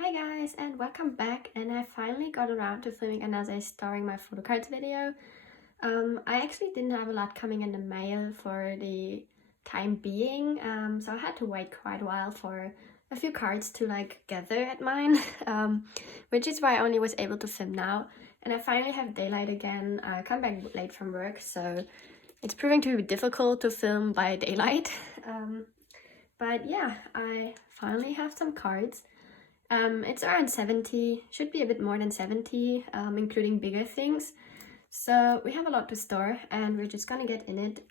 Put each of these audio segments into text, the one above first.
Hi guys, and welcome back, and I finally got around to filming another Storing My Photocards video. I actually didn't have a lot coming in the mail for the time being, so I had to wait quite a while for a few cards to gather at mine, which is why I only was able to film now. And I finally have daylight again. I come back late from work, so it's proving to be difficult to film by daylight. But yeah, I finally have some cards. It's around 70, should be a bit more than 70, including bigger things. So we have a lot to store and we're just gonna get in it.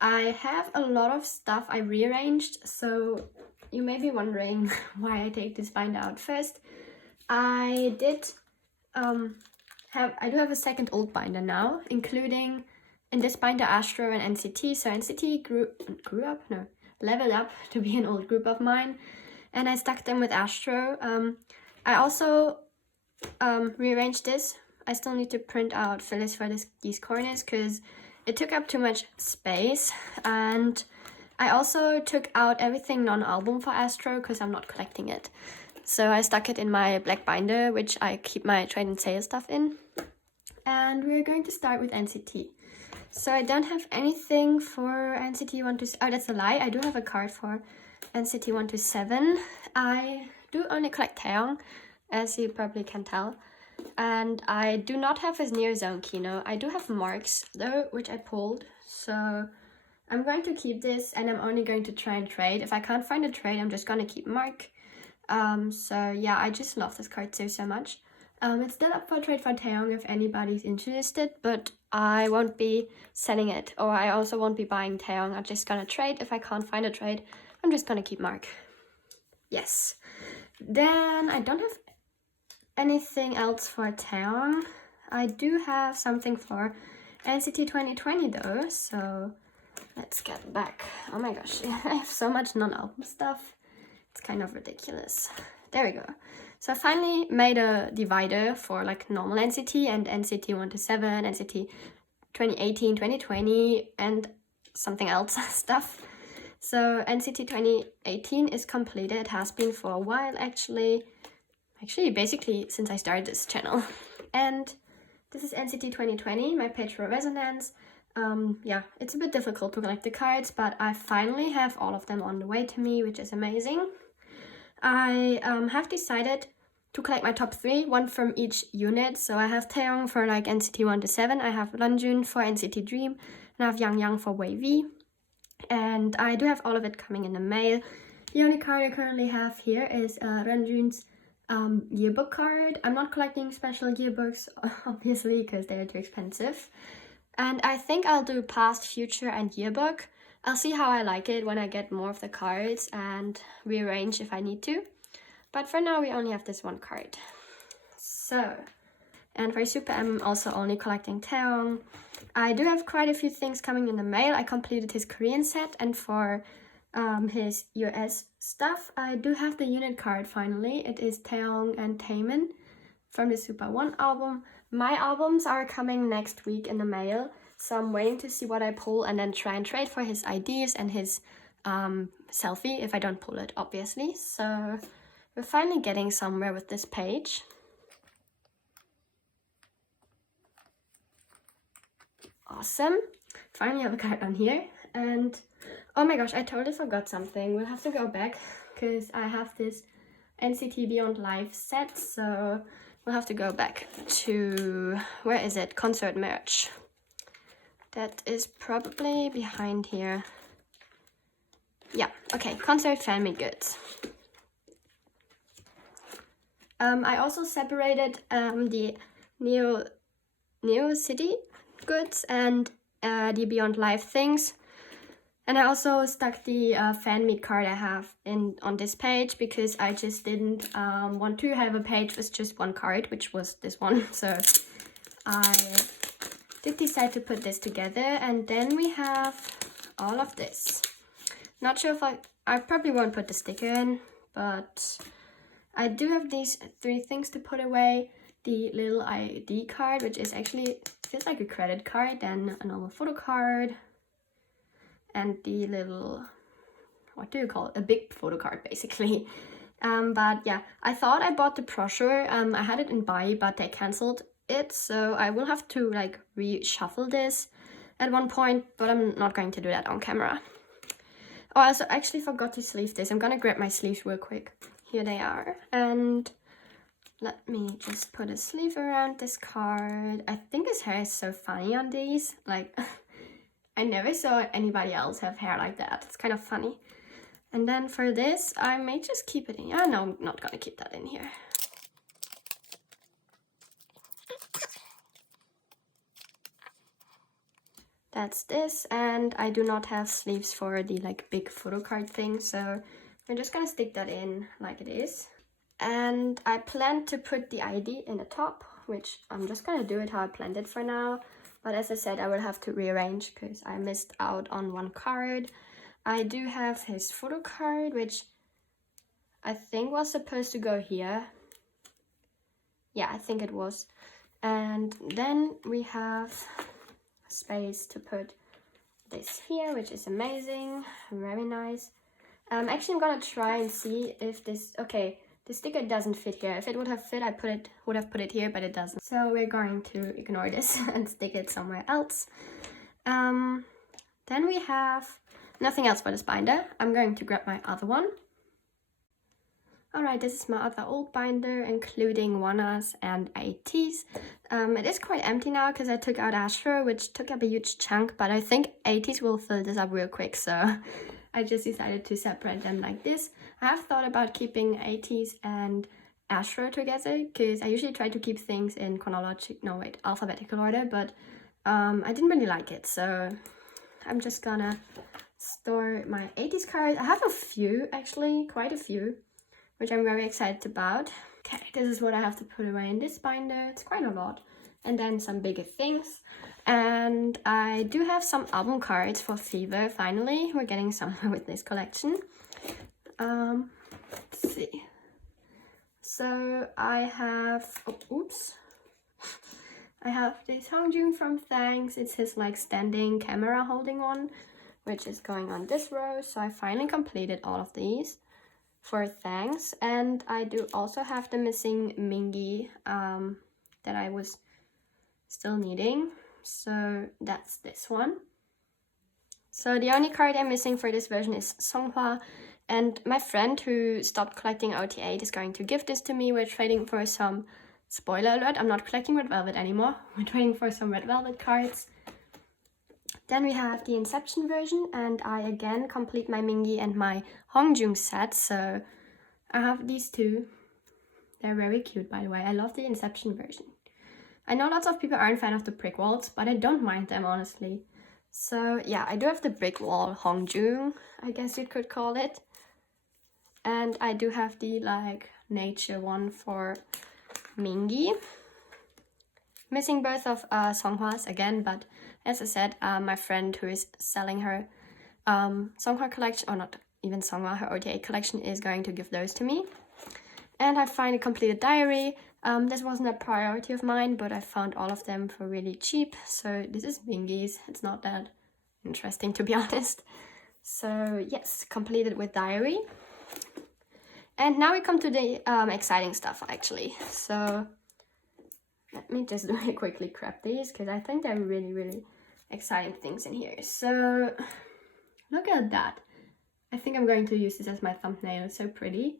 I have a lot of stuff I rearranged, so you may be wondering why I take this binder out first. I do have a second old binder now, including in this binder Astro and NCT. So NCT leveled up to be an old group of mine. And I stuck them with Astro. I also rearranged this. I still need to print out fillers for these corners because it took up too much space. And I also took out everything non-album for Astro because I'm not collecting it. So I stuck it in my black binder, which I keep my trade and sale stuff in. And we're going to start with NCT. So I don't have anything for NCT 1 to... Oh, that's a lie. I do have a card for NCT 1 to 7. I do only collect Taeyong, as you probably can tell. And I do not have his Near Zone Kino. I do have Marks, though, which I pulled. So I'm going to keep this, and I'm only going to try and trade. If I can't find a trade, I'm just going to keep Mark. So yeah, I just love this card so much. It's still up for trade for Taeyong if anybody's interested, but I won't be selling it. Or I also won't be buying Taeyong. I'm just going to trade. If I can't find a trade, I'm just gonna keep Mark. Yes. Then I don't have anything else for Taeyong. I do have something for NCT 2020 though, so let's get back. Oh my gosh, I have so much non-album stuff. It's kind of ridiculous. There we go. So I finally made a divider for normal NCT and NCT 1 to 7, NCT 2018, 2020, and something else stuff. So NCT 2018 is completed. It has been for a while actually basically since I started this channel. And this is NCT 2020, my page for resonance. Yeah, it's a bit difficult to collect the cards, but I finally have all of them on the way to me, which is amazing. I have decided to collect my top 3, one from each unit. So I have Taeyong for NCT 1 to 7, I have Renjun for NCT Dream, and I have Yang for Wavy. And I do have all of it coming in the mail. The only card I currently have here is Renjun's yearbook card. I'm not collecting special yearbooks, obviously, because they're too expensive. And I think I'll do past, future, and yearbook. I'll see how I like it when I get more of the cards and rearrange if I need to. But for now, we only have this one card. So, and for Super, I'm also only collecting Taeyong. I do have quite a few things coming in the mail. I completed his Korean set, and for his US stuff, I do have the unit card finally. It is Taeyong and Taemin from the Super 1 album. My albums are coming next week in the mail, so I'm waiting to see what I pull and then try and trade for his IDs and his selfie if I don't pull it, obviously. So we're finally getting somewhere with this page. Awesome. Finally have a card on here. And oh my gosh, I totally forgot something. We'll have to go back because I have this NCT Beyond Live set. So we'll have to go back to, where is it? Concert merch. That is probably behind here. Yeah, okay, concert family goods. I also separated the Neo City goods and the Beyond Live things, and I also stuck the fan meet card I have on this page because I just didn't want to have a page with just one card, which was this one. So I did decide to put this together, and then we have all of this. Not sure if I probably won't put the sticker in, but I do have these 3 things to put away. The little ID card, which is actually feels like a credit card, then a normal photo card, and the little, what do you call it? A big photo card basically. But yeah, I thought I bought the brochure. I had it in Bali, but they cancelled it, so I will have to like reshuffle this at one point, but I'm not going to do that on camera. Oh, I also actually forgot to sleeve this. I'm gonna grab my sleeves real quick. Here they are. And let me just put a sleeve around this card. I think his hair is so funny on these. Like, I never saw anybody else have hair like that. It's kind of funny. And then for this, I may just keep it in. Oh, no, I'm not gonna keep that in here. That's this, and I do not have sleeves for the like big photo card thing, so I'm just gonna stick that in like it is. And I plan to put the ID in the top, which I'm just gonna do it how I planned it for now. But as I said, I will have to rearrange because I missed out on one card. I do have his photo card, which I think was supposed to go here. Yeah, I think it was. And then we have space to put this here, which is amazing, very nice. Actually, I'm gonna try and see if this, okay, the sticker doesn't fit here. If it would have fit, I would have put it here, but it doesn't. So we're going to ignore this and stick it somewhere else. Then we have nothing else for this binder. I'm going to grab my other one. Alright, this is my other old binder, including oneers and 80s. It is quite empty now because I took out Astro, which took up a huge chunk, but I think 80s will fill this up real quick, so I just decided to separate them like this. I have thought about keeping 80s and Astro together because I usually try to keep things in alphabetical order, but I didn't really like it, so I'm just gonna store my 80s cards. I have a few, actually, quite a few, which I'm very excited about. Okay, this is what I have to put away in this binder. It's quite a lot. And then some bigger things. And I do have some album cards for Fever, finally. We're getting somewhere with this collection. Let's see. So I have, I have this Hongjun from Thanks. It's his like standing camera holding one, which is going on this row. So I finally completed all of these for Thanks. And I do also have the missing Mingi that I was still needing. So that's this one. So the only card I'm missing for this version is Songhua. And my friend who stopped collecting OT8 is going to give this to me. We're trading for some, spoiler alert, I'm not collecting Red Velvet anymore. We're trading for some Red Velvet cards. Then we have the Inception version, and I again complete my Mingi and my Hongjun set, so I have these two. They're very cute, by the way. I love the Inception version. I know lots of people aren't a fan of the brick walls, but I don't mind them, honestly. So yeah, I do have the brick wall Hongjun, I guess you could call it. And I do have the like nature one for Mingi. Missing both of Songhua's again, but as I said, my friend who is selling her Songhua collection, or not even Songhua, her OTA collection, is going to give those to me. And I finally completed diary. This wasn't a priority of mine, but I found all of them for really cheap. So this is Mingi's. It's not that interesting, to be honest. So yes, completed with diary. And now we come to the exciting stuff, actually. So let me just really quickly grab these because I think they're really, really exciting things in here. So look at that. I think I'm going to use this as my thumbnail. It's so pretty.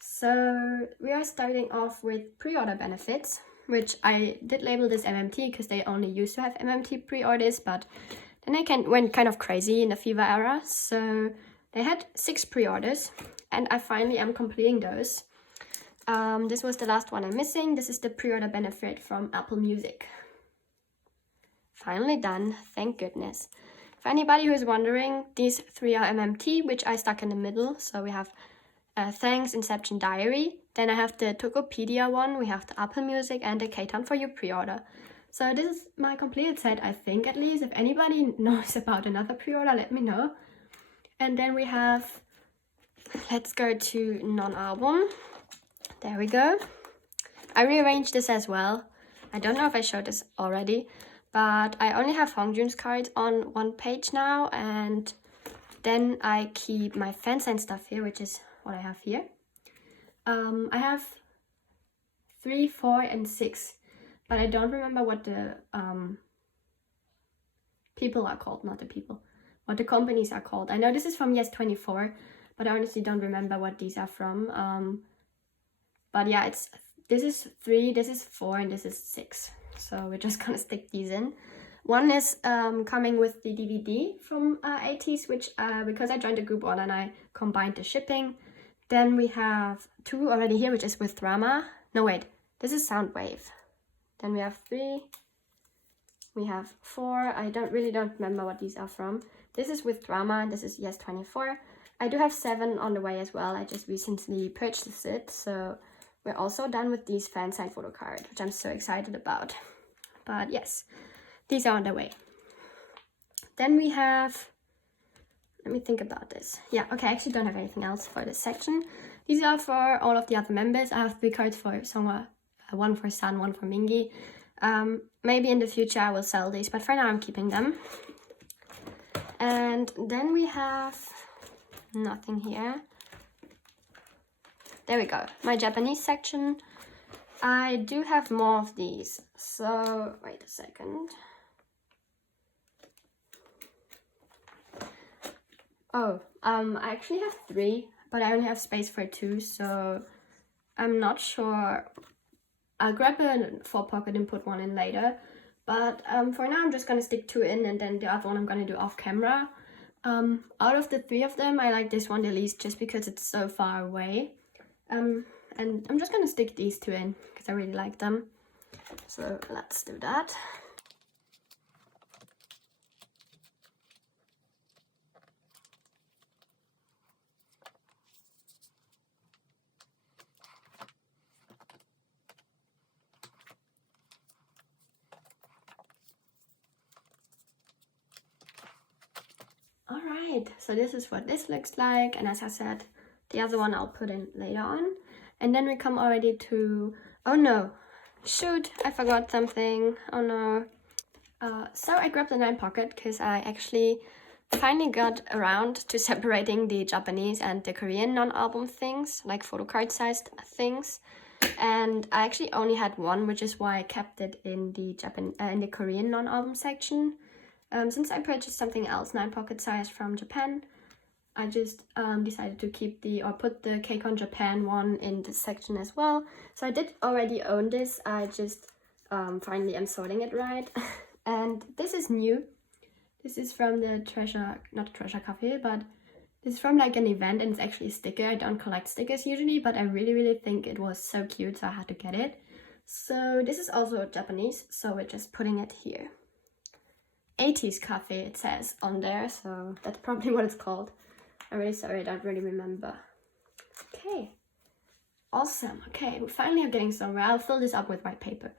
So we are starting off with pre-order benefits, which I did label this MMT because they only used to have MMT pre-orders, but then they went kind of crazy in the Fever era. So they had 6 pre-orders and I finally am completing those. This was the last one I'm missing. This is the pre-order benefit from Apple Music. Finally done, thank goodness. For anybody who is wondering, these 3 are MMT, which I stuck in the middle. So we have Thanks, Inception, Diary. Then I have the Tokopedia one, we have the Apple Music, and the K-Town for You pre-order. So this is my completed set, I think, at least. If anybody knows about another pre-order, let me know. And then we have, let's go to non-album. There we go. I rearranged this as well. I don't know if I showed this already, but I only have Hongjun's cards on one page now, and then I keep my fan sign stuff here, which is what I have here. I have 3, 4, and 6, but I don't remember what the people are called, not the people, what the companies are called. I know this is from Yes 24, but I honestly don't remember what these are from. But yeah, this is 3, this is 4, and this is 6. So we're just gonna stick these in. One is coming with the DVD from 80s, which because I joined the group on and I combined the shipping. Then we have 2 already here, which is with drama. No, wait, this is Soundwave. Then we have 3. We have 4. I don't remember what these are from. This is with drama, and this is Yes 24. I do have 7 on the way as well. I just recently purchased it, so we're also done with these fan signed photo cards, which I'm so excited about. But yes, these are on the way. Then we have, let me think about this. Yeah, okay, I actually don't have anything else for this section. These are for all of the other members. I have 3 cards for Songhwa, 1 for San, 1 for Mingi. Maybe in the future I will sell these, but for now I'm keeping them. And then we have nothing here. There we go, my Japanese section. I do have more of these, so wait a second. Oh, I actually have 3, but I only have space for 2, so I'm not sure. I'll grab a 4 pocket and put 1 in later, but for now I'm just gonna stick 2 in, and then the other one I'm gonna do off camera. Out of the 3 of them, I like this one the least just because it's so far away. And I'm just gonna stick these 2 in because I really like them. So let's do that. Alright, so this is what this looks like, and as I said, the other one I'll put in later on. And then we come already to, oh no, shoot, I forgot something, oh no. So I grabbed the 9 pocket because I actually finally got around to separating the Japanese and the Korean non-album things, like photocard sized things. And I actually only had 1, which is why I kept it in the Korean non-album section. Since I purchased something else 9 pocket size from Japan, I just decided to keep put the KCON Japan one in this section as well. So I did already own this, I just finally am sorting it right. And this is new. This is from the not Treasure Cafe, but this is from like an event, and it's actually a sticker. I don't collect stickers usually, but I really think it was so cute, so I had to get it. So this is also Japanese, so we're just putting it here. 80s Cafe it says on there, so that's probably what it's called. I'm really sorry, I don't really remember. Okay, awesome. Okay, we finally are getting somewhere. I'll fill this up with white paper.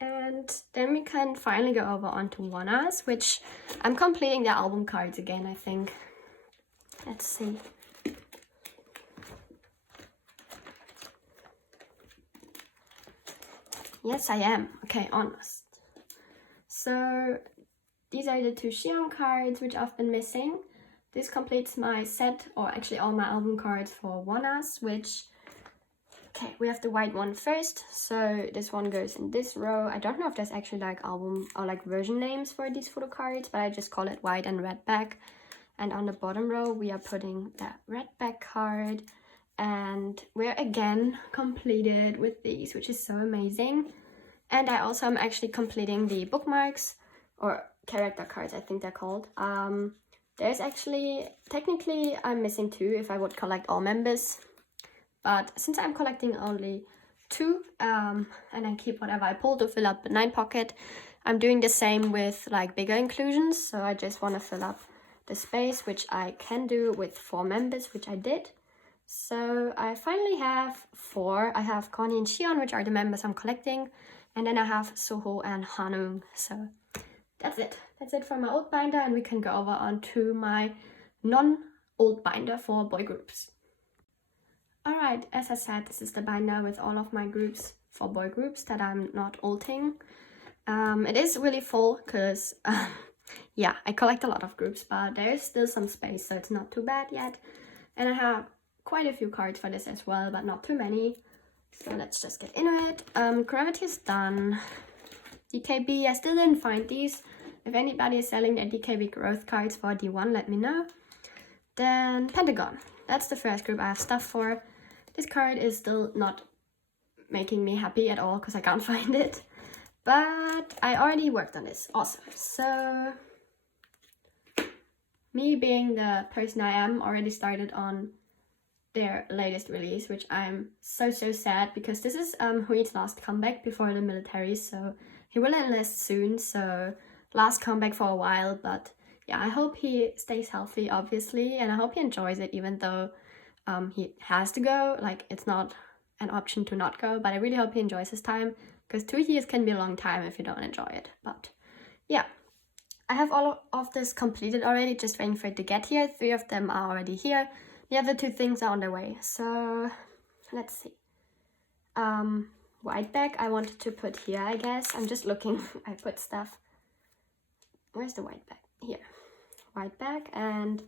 And then we can finally go over onto Wanas, which I'm completing the album cards again, I think. Let's see. Yes, I am. Okay, honest. So these are the 2 Xion cards which I've been missing. This completes my set, or actually all my album cards for Wanas, which, okay, we have the white one first. So this one goes in this row. I don't know if there's actually like album or like version names for these photo cards, but I just call it white and red back. And on the bottom row, we are putting the red back card. And we're again completed with these, which is so amazing. And I also am actually completing the bookmarks, or character cards, I think they're called. There's actually, technically I'm missing 2 if I would collect all members. But since I'm collecting only 2, and I keep whatever I pull to fill up the 9 pocket, I'm doing the same with like bigger inclusions. So I just want to fill up the space, which I can do with 4 members, which I did. So I finally have 4. I have Connie and Xion, which are the members I'm collecting. And then I have Soho and Hanung. So that's it. That's it for my old binder, and we can go over onto my non-old binder for boy groups. Alright, as I said, this is the binder with all of my groups for boy groups that I'm not alting. It is really full because, yeah, I collect a lot of groups, but there is still some space, so it's not too bad yet. And I have quite a few cards for this as well, but not too many. So let's just get into it. Gravity is done. DKB, I still didn't find these. If anybody is selling their DKB growth cards for D1, let me know. Then Pentagon. That's the first group I have stuff for. This card is still not making me happy at all because I can't find it. But I already worked on this. Awesome. So me being the person I am already started on their latest release, which I'm so sad because this is Hui's last comeback before the military, so he will enlist soon, so last comeback for a while. But yeah, I hope he stays healthy, obviously, and I hope he enjoys it, even though he has to go. Like, it's not an option to not go, but I really hope he enjoys his time, because 2 years can be a long time if you don't enjoy it. But yeah, I have all of this completed already, just waiting for it to get here. 3 of them are already here. The other 2 things are on their way. So let's see. White bag I wanted to put here, I guess. I'm just looking. I put stuff. Where's the white bag? Here. White bag, and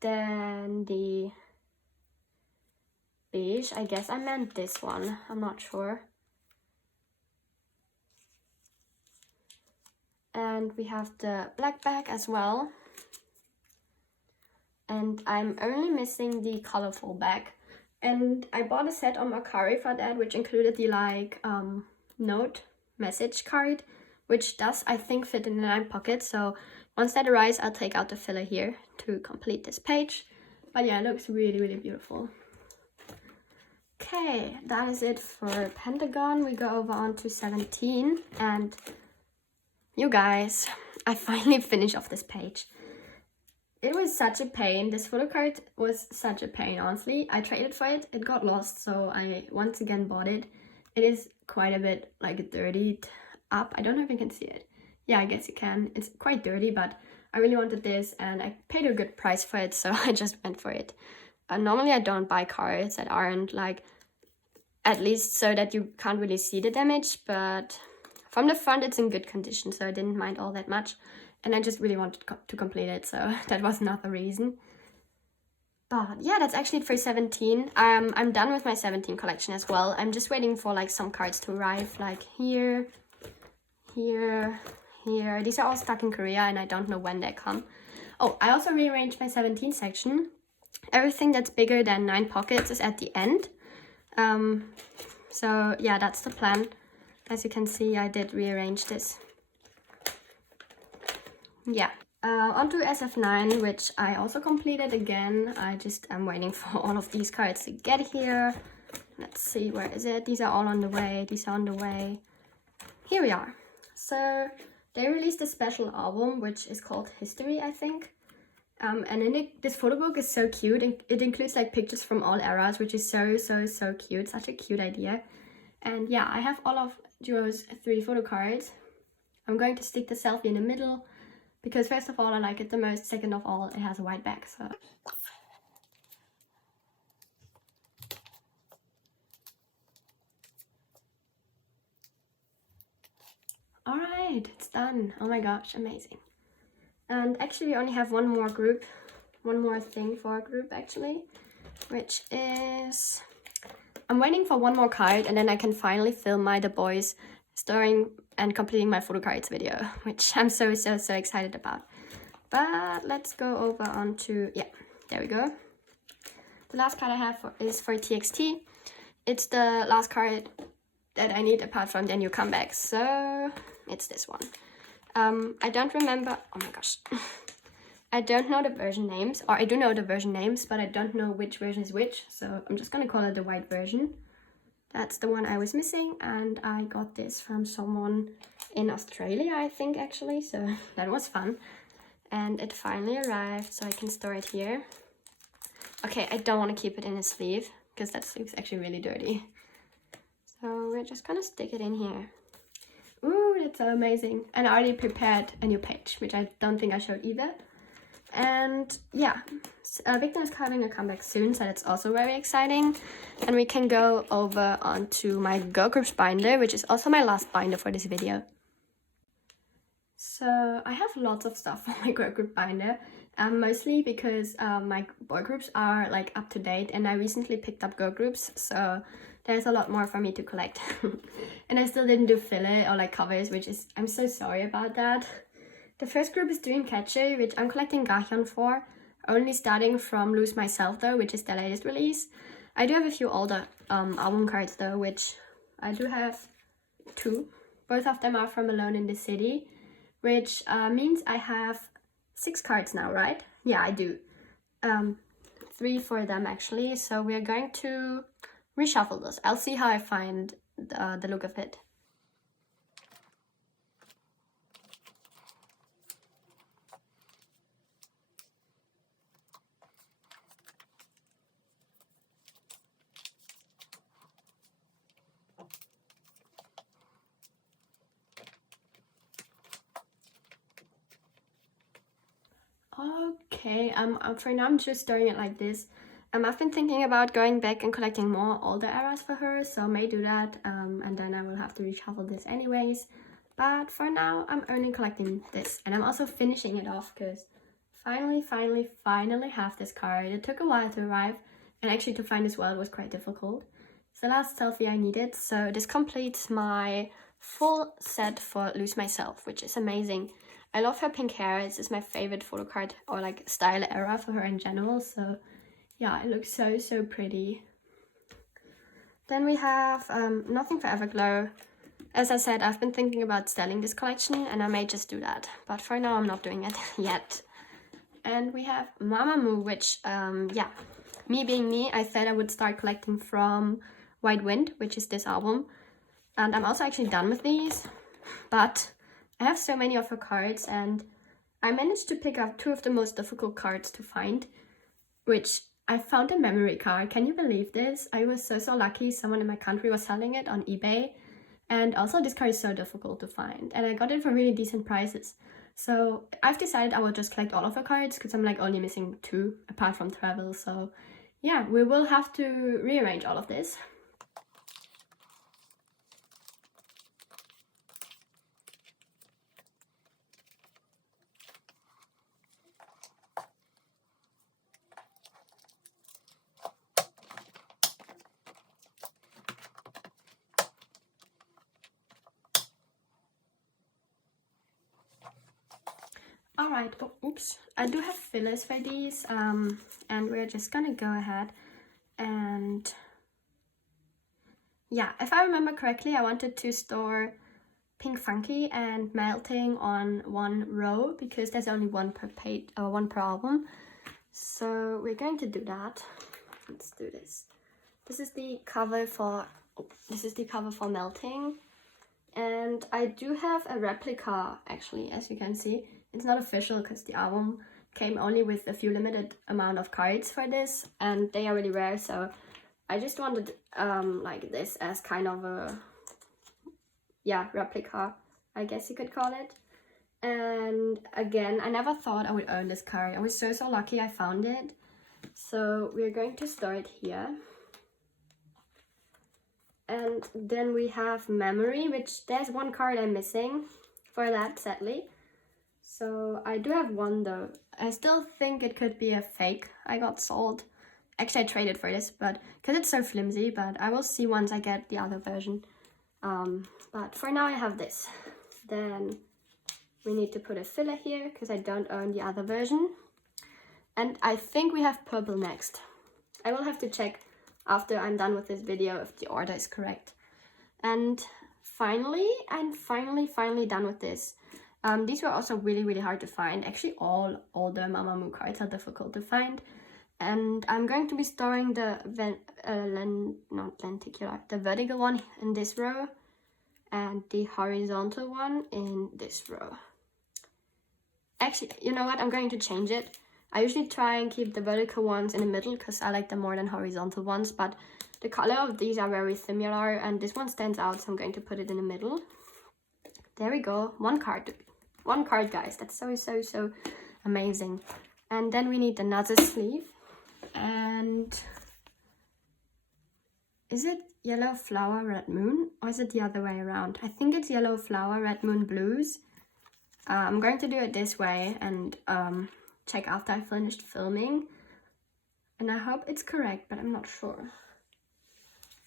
then the beige. I guess I meant this one. I'm not sure. And we have the black bag as well. And I'm only missing the colorful bag. And I bought a set on Mercari for that, which included the note message card, which does, I think, fit in the 9 pockets. So once that arrives, I'll take out the filler here to complete this page. But yeah, it looks really beautiful. Okay, that is it for Pentagon. We go over on to 17, and you guys, I finally finished off this page. It was such a pain. This photo card was such a pain, honestly. I traded for it. It got lost, so I once again bought it. It is quite a bit like dirtied up. I don't know if you can see it. Yeah, I guess you can. It's quite dirty, but I really wanted this and I paid a good price for it, so I just went for it. Normally I don't buy cards that aren't like, at least so that you can't really see the damage, but from the front it's in good condition, so I didn't mind all that much. And I just really wanted to complete it, so that was another reason. But yeah, that's actually it for 17. I'm done with my 17 collection as well. I'm just waiting for like some cards to arrive, like here. These are all stuck in Korea and I don't know when they come. Oh, I also rearranged my 17 section. Everything that's bigger than 9 pockets is at the end. So yeah, that's the plan. As you can see, I did rearrange this. Yeah, onto SF9, which I also completed again. I just am waiting for all of these cards to get here. Let's see, where is it? These are all on the way. These are on the way. Here we are. So they released a special album, which is called History, I think. And in it, this photo book is so cute. It includes like pictures from all eras, which is so cute. Such a cute idea. And yeah, I have all of Duo's 3 photo cards. I'm going to stick the selfie in the middle, because first of all, I like it the most. Second of all, it has a white back, so. Alright, it's done. Oh my gosh, amazing. And actually, we only have one more thing for a group actually, which is, I'm waiting for one more card and then I can finally film my The Boys storing and completing my photo cards video, which I'm so excited about. But let's go over on to, yeah, there we go. The last card I have is for TXT. It's the last card that I need apart from the new comeback, so it's this one. I don't remember, oh my gosh. I don't know the version names, or I do know the version names, but I don't know which version is which, so I'm just gonna call it the white version. That's the one I was missing, and I got this from someone in Australia, I think, actually, so that was fun. And it finally arrived, so I can store it here. Okay, I don't want to keep it in a sleeve, because that sleeve's actually really dirty. So we're just gonna stick it in here. Ooh, that's so amazing. And I already prepared a new page, which I don't think I showed either. And yeah, Victor is having a comeback soon, so that's also very exciting. And we can go over onto my Girl Groups binder, which is also my last binder for this video. So I have lots of stuff on my Girl Group binder. Mostly because my boy groups are like up to date, and I recently picked up girl groups, so there's a lot more for me to collect. And I still didn't do filler or like covers, which is, I'm so sorry about that. The first group is Dreamcatcher, which I'm collecting Gachyon for, only starting from Lose Myself though, which is the latest release. I do have a few older album cards though, which I do have 2. Both of them are from Alone in the City, which means I have 6 cards now, right? Yeah, I do. 3 for them actually, so we're going to reshuffle this. I'll see how I find the look of it. Okay, for now I'm just doing it like this. I've been thinking about going back and collecting more older eras for her, so I may do that, and then I will have to reshuffle this anyways. But for now, I'm only collecting this, and I'm also finishing it off because finally have this card. It took a while to arrive, and actually to find as well was quite difficult. It's the last selfie I needed, so this completes my full set for Lose Myself, which is amazing. I love her pink hair. This is my favorite photo card or like style era for her in general, so yeah, it looks so pretty. Then we have Nothing Forever Glow. As I said, I've been thinking about selling this collection, and I may just do that, but for now I'm not doing it yet. And we have Mamamoo, which yeah, me being me, I said I would start collecting from White Wind, which is this album, and I'm also actually done with these, but I have so many of her cards, and I managed to pick up 2 of the most difficult cards to find, which I found a memory card. Can you believe this? I was so lucky. Someone in my country was selling it on eBay, and also this card is so difficult to find, and I got it for really decent prices. So I've decided I will just collect all of her cards because I'm like only missing 2 apart from Travel. So yeah, we will have to rearrange all of this. Alright, oops, I do have fillers for these, and we're just gonna go ahead and yeah, if I remember correctly, I wanted to store Pink Funky and Melting on one row because there's only one per page or one per album. So we're going to do that. Let's do this. This is the cover for Melting, and I do have a replica actually, as you can see. It's not official because the album came only with a few limited amount of cards for this, and they are really rare, so I just wanted like this as kind of a replica, I guess you could call it. And again, I never thought I would own this card. I was so lucky I found it. So we're going to store it here. And then we have Memory, which there's one card I'm missing for that, sadly. So I do have one though. I still think it could be a fake I got sold. Actually, I traded for this, but because it's so flimsy, but I will see once I get the other version. But for now I have this. Then we need to put a filler here because I don't own the other version. And I think we have Purple next. I will have to check after I'm done with this video if the order is correct. And finally, I'm finally done with this. These were also really hard to find. Actually, all the Mamamoo cards are difficult to find. And I'm going to be storing the vertical one in this row and the horizontal one in this row. Actually, you know what? I'm going to change it. I usually try and keep the vertical ones in the middle because I like them more than horizontal ones, but the color of these are very similar and this one stands out, so I'm going to put it in the middle. There we go. One card, guys. That's so amazing. And then we need another sleeve. And is it Yellow Flower, Red Moon? Or is it the other way around? I think it's Yellow Flower, Red Moon, Blues. I'm going to do it this way, and check after I finished filming. And I hope it's correct, but I'm not sure.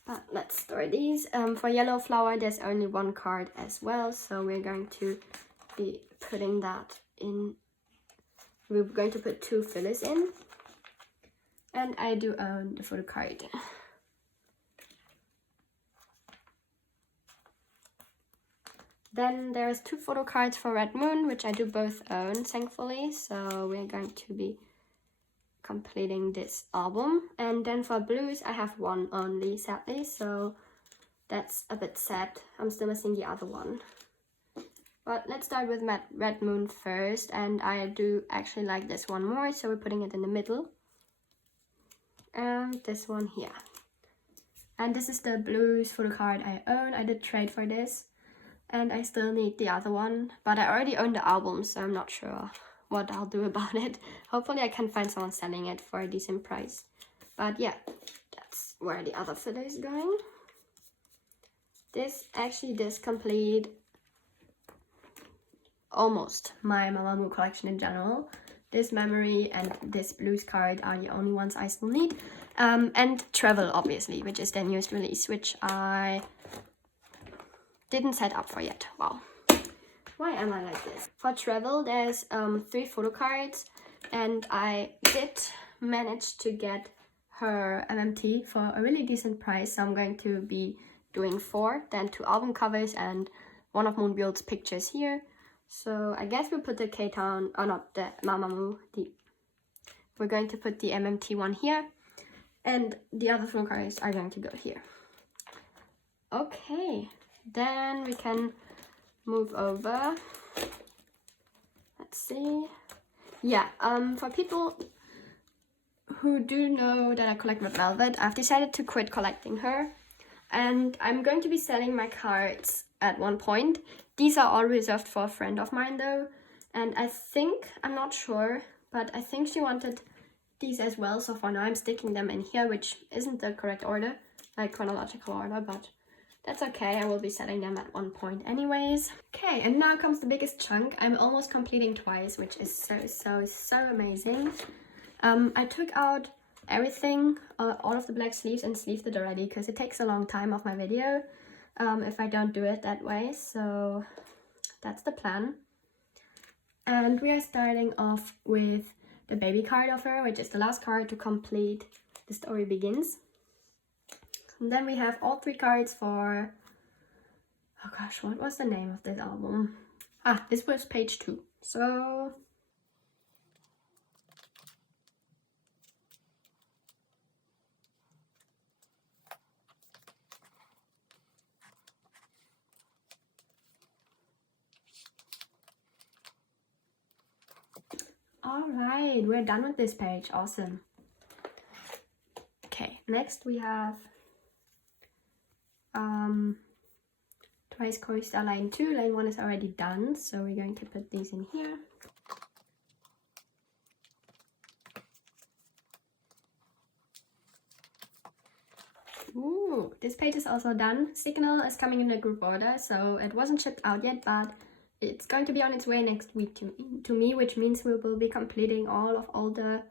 But let's store these. For yellow flower, there's only one card as well, so we're going to be putting that in. We're going to put 2 fillers in. And I do own the photo card. Then there's 2 photo cards for Red Moon, which I do both own, thankfully. So we're going to be completing this album. And then for blues, I have 1 only, sadly. So that's a bit sad. I'm still missing the other one. But let's start with Red Moon first. And I do actually like this one more, so we're putting it in the middle. And this one here. And this is the blues photo card I own. I did trade for this. And I still need the other one. But I already own the album, so I'm not sure what I'll do about it. Hopefully I can find someone selling it for a decent price. But yeah, that's where the other filler is going. This complete almost my Mamamoo collection in general. This memory and this blues card are the only ones I still need. And Travel, obviously, which is their newest release, which I didn't set up for yet. Wow. Why am I like this? For Travel, there's 3 photo cards, and I did manage to get her MMT for a really decent price. So I'm going to be doing 4, then 2 album covers and one of Moonbyul's pictures here. So I guess we'll put the K-Town, or not the Mamamoo, we're going to put the MMT one here, and the other photo cards are going to go here. Okay, then we can move over. Let's see. Yeah, for people who do know that I collect Red Velvet, I've decided to quit collecting her. And I'm going to be selling my cards at one point. These are all reserved for a friend of mine though. And I think, I'm not sure, but I think she wanted these as well. So for now I'm sticking them in here, which isn't the correct order, like chronological order, but that's okay. I will be selling them at one point anyways. Okay, and now comes the biggest chunk. I'm almost completing twice, which is so amazing. I took out everything, all of the black sleeves, and sleeved it already because it takes a long time of my video if I don't do it that way. So that's the plan. And we are starting off with the baby card of her, which is the last card to complete The Story Begins. And then we have all 3 cards for, oh gosh, what was the name of this album? Ah, this was page 2. So alright, we're done with this page. Awesome. Okay, next we have Twice Coaster line 2. Line 1 is already done, so we're going to put these in here. Ooh, this page is also done. Signal is coming in the group order, so it wasn't shipped out yet, but it's going to be on its way next week to me, which means we will be completing all the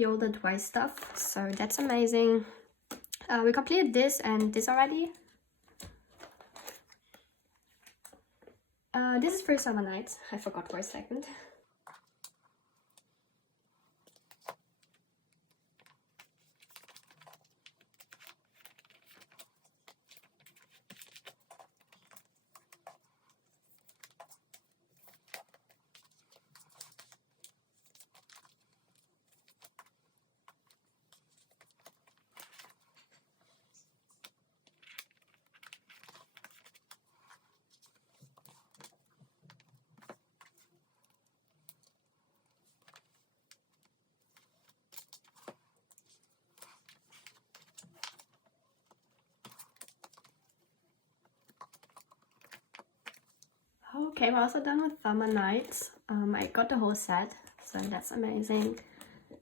older Twice stuff. So that's amazing. We completed this and this already. This is for Summer Nights. I forgot for a second. Okay, we're also done with Summer Nights. I got the whole set, so that's amazing.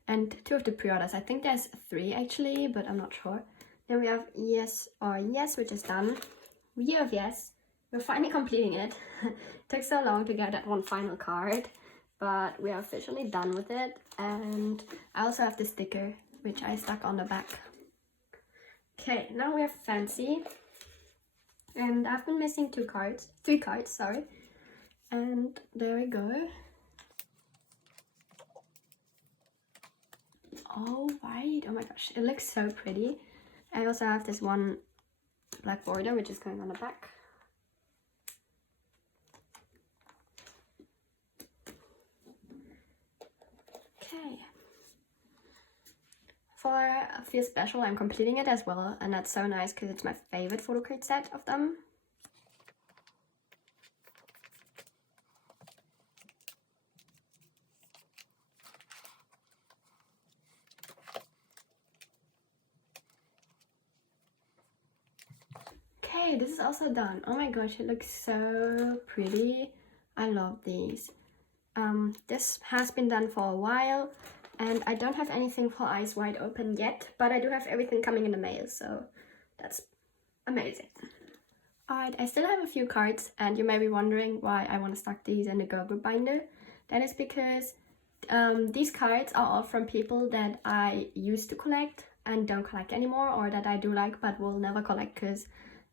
And 2 of the pre-orders. I think there's 3 actually, but I'm not sure. Then we have Yes or Yes, which is done. Year of Yes. We're finally completing it. It took so long to get that one final card. but we are officially done with it. And I also have the sticker, which I stuck on the back. Okay, now we have Fancy. And I've been missing 3 cards, sorry. And there we go. Oh, right. Oh my gosh, it looks so pretty. I also have this one black border, which is going on the back. Okay. For Feel Special, I'm completing it as well, and that's so nice because it's my favorite photo card set of them. Okay, this is also done. Oh my gosh, it looks so pretty. I love these. This has been done for a while, and I don't have anything for Eyes Wide Open yet, but I do have everything coming in the mail, so that's amazing. Alright, I still have a few cards, and you may be wondering why I want to stack these in the girl group binder. That is because these cards are all from people that I used to collect and don't collect anymore, or that I do like but will never collect because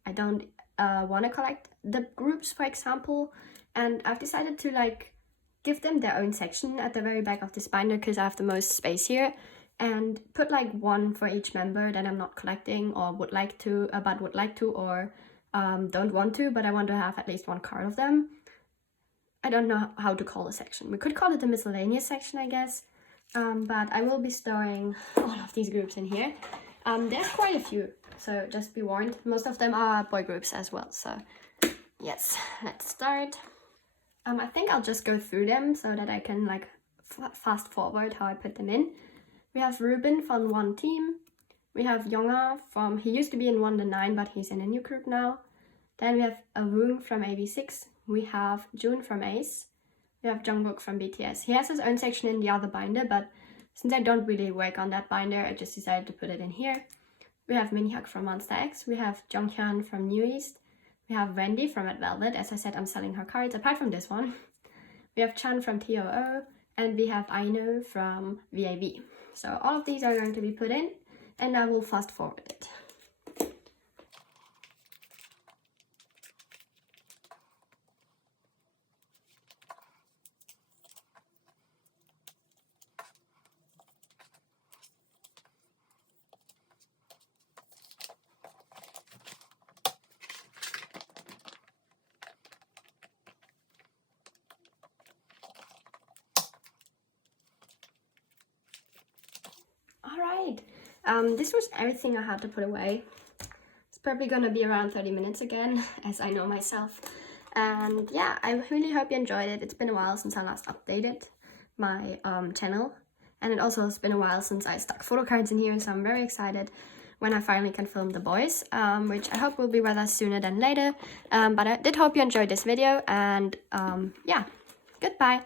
I don't want to collect the groups, for example. And I've decided to like give them their own section at the very back of this binder because I have the most space here, and put like one for each member that I'm not collecting or would like to, or don't want to, but I want to have at least one card of them. I don't know how to call the section. We could call it the miscellaneous section, I guess. But I will be storing all of these groups in here. There's quite a few, so just be warned. Most of them are boy groups as well, so yes, let's start. I think I'll just go through them so that I can like fast forward how I put them in. We have Ruben from one team. We have Yonga from, he used to be in 1 to 9, but he's in a new group now. Then we have Arun from AB6. We have June from Ace. We have Jungkook from BTS. He has his own section in the other binder, but since I don't really work on that binder, I just decided to put it in here. We have Minhyuk from Monster X. We have Jonghyun from New East. We have Wendy from Red Velvet. As I said, I'm selling her cards, apart from this one. We have Chan from TOO. And we have Aino from VAV. So all of these are going to be put in, and I will fast forward it. Alright, this was everything I had to put away. It's probably gonna be around 30 minutes again, as I know myself. And yeah, I really hope you enjoyed it. It's been a while since I last updated my channel. And it also has been a while since I stuck photo cards in here, so I'm very excited when I finally can film the boys, which I hope will be rather sooner than later. But I did hope you enjoyed this video, and yeah, goodbye.